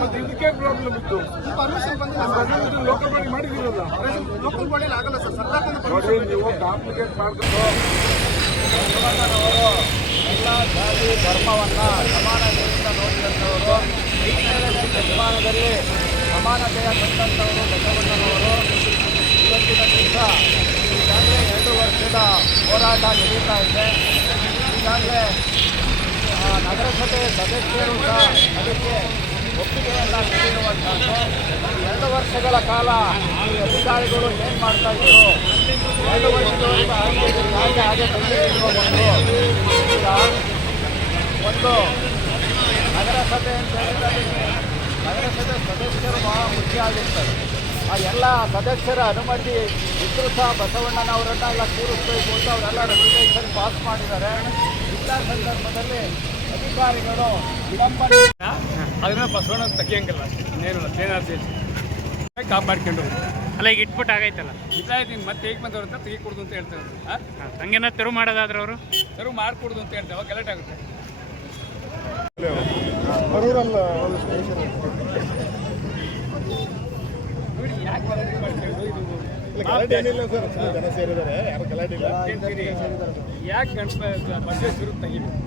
ಮತ್ತೆ ಇದಕ್ಕೆ ಪ್ರಾಬ್ಲಮ್ ಇತ್ತು. ಲೋಕಲ್ ಬಾಡಿ ಮಾಡಿದಿರಲ್ಲ, ಲೋಕಲ್ ಬಾಡಿಯಲ್ಲಿ ಆಗಲ್ಲ ಸರ್. ಸರ್ಕಾರದಿಂದ ನೀವು ಕಾಂಪ್ಲಿಕೇಟ್ ಮಾಡಿದ್ರು. ಎಲ್ಲ ಜಾತಿ ಧರ್ಮವನ್ನು ಸಮಾನತೆಯಿಂದ ನೋಡಿದಂಥವರು, ನಿರ್ಮಾಣದಲ್ಲಿ ಸಮಾನತೆಯ ತಂದಂಥವರು ಬಸವಣ್ಣನವರು. ಇವತ್ತಿನ ದಿವಸ ಈಗಾಗಲೇ 2 ವರ್ಷದ ಹೋರಾಟ ನಡೀತಾ ಇದೆ. ಈಗಾಗಲೇ ನಗರಸಭೆ ಸದಸ್ಯರು ಸಹ ಅದಕ್ಕೆ ಒಪ್ಪಿಗೆಯನ್ನು ನೀಡಿರುವಂಥದ್ದು. 2 ವರ್ಷಗಳ ಕಾಲ ಈ ಅಧಿಕಾರಿಗಳು ಏನು ಮಾಡ್ತಾ ಇದ್ರು, 2 ವರ್ಷದವರೆಗೂ ಹಾಗೆ ಬಂದಿರುವುದು. ಈಗ ಒಂದು ನಗರಸಭೆ ಅಂತ ಹೇಳಿದರೆ ನಗರಸಭೆ ಸದಸ್ಯರು ಬಹಳ ಮುಖ್ಯ ಆಗಿರ್ತಾರೆ. ಆ ಎಲ್ಲ ಸದಸ್ಯರ ಅನುಮತಿ ಇದ್ರೂ ಸಹ ಬಸವಣ್ಣನವರನ್ನ ಎಲ್ಲ ಕೂರಿಸ್ಬೇಕು ಅಂತ ಅವರೆಲ್ಲ ರೆಗ್ಯುಲೇಷನ್ ಪಾಸ್ ಮಾಡಿದ್ದಾರೆ. ಇಂಥ ಸಂದರ್ಭದಲ್ಲಿ ಅಧಿಕಾರಿಗಳು ವಿಳಂಬನೆ ಅದನ್ನ ಬಸವಣ್ಣ ತೆಗಿಯಂಗಿಲ್ಲ, ಇನ್ನೇನಿಲ್ಲ, ಏನಾದ್ರು ಕಾಪಾಡ್ಕೊಂಡು ಅಲ್ಲ ಈಗ ಇಟ್ಬಿಟ್ಟು ಆಗೈತಲ್ಲ, ಇದಾಯ್ತು. ಮತ್ತೆ ಹೇಗೆ ಬಂದವ್ರ ಅಂತ ತೆಗಿ ಕೊಡುದು ಅಂತ ಹೇಳ್ತಾರೆ. ಹಂಗೇನ ತೆರವು ಮಾಡೋದಾದ್ರೆ ಅವರು ತೆರವು ಮಾಡಿಕೊಡುದು ಅಂತ ಹೇಳ್ತೇವೆ, ಅವಾಗ ಗಲಾಟೆ ಆಗುತ್ತೆ. ಗಲಾಟೆ ಏನಿಲ್ಲ ಸರ್, ಜನ ಸೇರಿದ್ದಾರೆ, ಯಾರು ಗಲಾಟೆ ಇಲ್ಲ. ಯಾಕೆ ಬಸವೇಶ್ವರ ತೆಗಿಬೇಕು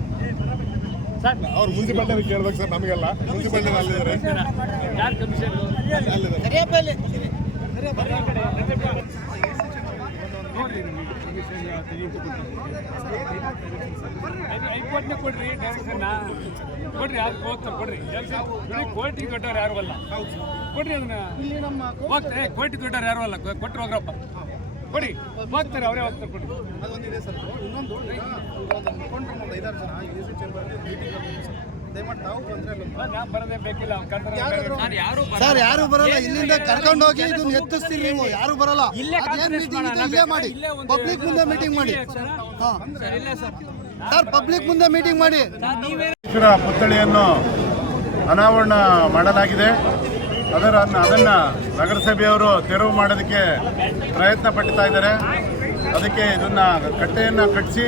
ಸರ್? ಅವ್ರು ಮುನ್ಸಿಪಾಲ್ಟಿ ಕೇಳ್ಬೇಕು ಸರ್, ನಮಗೆಲ್ಲ ಮುನ್ಸಿಪಾಲ್ಟಿ ಅಲ್ಲಿದ್ದಾರೆ. ಯಾರು ಕಮಿಷನ್ ಹೈಕೋರ್ಟ್ನ ಕೊಡ್ರಿ, ಡೈರೆಕ್ಷನ್ ಕೊಡ್ರಿ, ಯಾರು ಹೋಗ್ತಾರೆ ಕೊಡ್ರಿ. ಕೋರ್ಟಿಗೆ ಕೊಟ್ಟವ್ರು ಯಾರು ಅಲ್ಲ, ಕೊಡ್ರಿ ಅದನ್ನ. ಹೋಗ್ತಾರೆ ಕೋರ್ಟಿಗೆ ಕೊಟ್ಟವ್ರು ಯಾರು ಅಲ್ಲ, ಕೊಟ್ಟರು ಹೋಗ್ರಪ್ಪ ಕೊಡಿ, ಹೋಗ್ತಾರೆ ಅವರೇ ಹೋಗ್ತಾರೆ ಕೊಡಿ. ಅದೊಂದಿದೆ ಸರ್. ಇನ್ನೊಂದು ಮುಖಂಡರು ಒಂದು 5-6 ಜನ UC ಚೇಂಬರ್ ದಯಮಾಡಿ ತಾವು ಬಂದ್ರೆ ನಾವು ಬರೋದೇ ಬೇಕಿಲ್ಲ. ಸರ್ ಯಾರು ಬರಲ್ಲ, ಇಲ್ಲಿಂದ ಕರ್ಕೊಂಡು ಹೋಗಿ ಇದನ್ನ ಎತ್ತಿಸ್ತೀವಿ. ನೀವು ಯಾರು ಬರಲ್ಲ, ಇಲ್ಲೇ ಮಾಡಿ, ಪಬ್ಲಿಕ್ ಮುಂದೆ ಮೀಟಿಂಗ್ ಮಾಡಿ. ಸರ್ ಪಬ್ಲಿಕ್ ಮುಂದೆ ಮೀಟಿಂಗ್ ಮಾಡಿ. ಪುತ್ಥಳಿಯನ್ನು ಅನಾವರಣ ಮಾಡಲಾಗಿದೆ. ಅದನ್ನು ನಗರಸಭೆಯವರು ತೆರವು ಮಾಡೋದಕ್ಕೆ ಪ್ರಯತ್ನ ಪಡ್ತಾ ಇದ್ದಾರೆ. ಅದಕ್ಕೆ ಇದನ್ನು ಕಟ್ಟೆಯನ್ನು ಕಟ್ಟಿಸಿ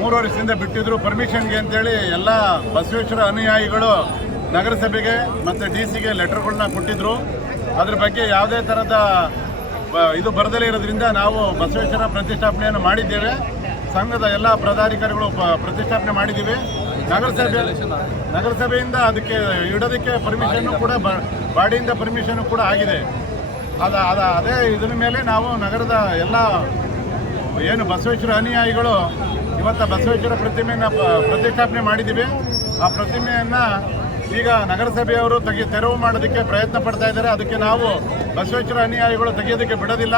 3 ವರ್ಷದಿಂದ ಬಿಟ್ಟಿದ್ರು ಪರ್ಮಿಷನ್ಗೆ ಅಂತೇಳಿ ಎಲ್ಲ ಬಸವೇಶ್ವರ ಅನುಯಾಯಿಗಳು ನಗರಸಭೆಗೆ ಮತ್ತು DC-ಗೆ ಲೆಟರ್ಗಳನ್ನ ಕೊಟ್ಟಿದ್ರು. ಅದ್ರ ಬಗ್ಗೆ ಯಾವುದೇ ಥರದ ಇದು ಬರದಲೇ ಇರೋದ್ರಿಂದ ನಾವು ಬಸವೇಶ್ವರ ಪ್ರತಿಷ್ಠಾಪನೆಯನ್ನು ಮಾಡಿದ್ದೇವೆ. ಸಂಘದ ಎಲ್ಲ ಪದಾಧಿಕಾರಿಗಳು ಪ್ರತಿಷ್ಠಾಪನೆ ಮಾಡಿದ್ದೀವಿ. ನಗರಸಭೆಯಿಂದ ಅದಕ್ಕೆ ಇಡೋದಕ್ಕೆ ಪರ್ಮಿಷನ್ನು ಕೂಡ ಬಾಡಿಯಿಂದ ಪರ್ಮಿಷನ್ನು ಕೂಡ ಆಗಿದೆ. ಅದೇ ಇದರ ಮೇಲೆ ನಾವು ನಗರದ ಎಲ್ಲ ಏನು ಬಸವೇಶ್ವರ ಅನುಯಾಯಿಗಳು ಇವತ್ತು ಬಸವೇಶ್ವರ ಪ್ರತಿಮೆಯನ್ನು ಪ್ರತಿಷ್ಠಾಪನೆ ಮಾಡಿದ್ದೀವಿ. ಆ ಪ್ರತಿಮೆಯನ್ನು ಈಗ ನಗರಸಭೆಯವರು ತೆರವು ಮಾಡೋದಕ್ಕೆ ಪ್ರಯತ್ನ ಪಡ್ತಾ ಇದ್ದಾರೆ. ಅದಕ್ಕೆ ನಾವು ಬಸವೇಶ್ವರ ಅನುಯಾಯಿಗಳು ತೆಗೆಯೋದಕ್ಕೆ ಬಿಡೋದಿಲ್ಲ.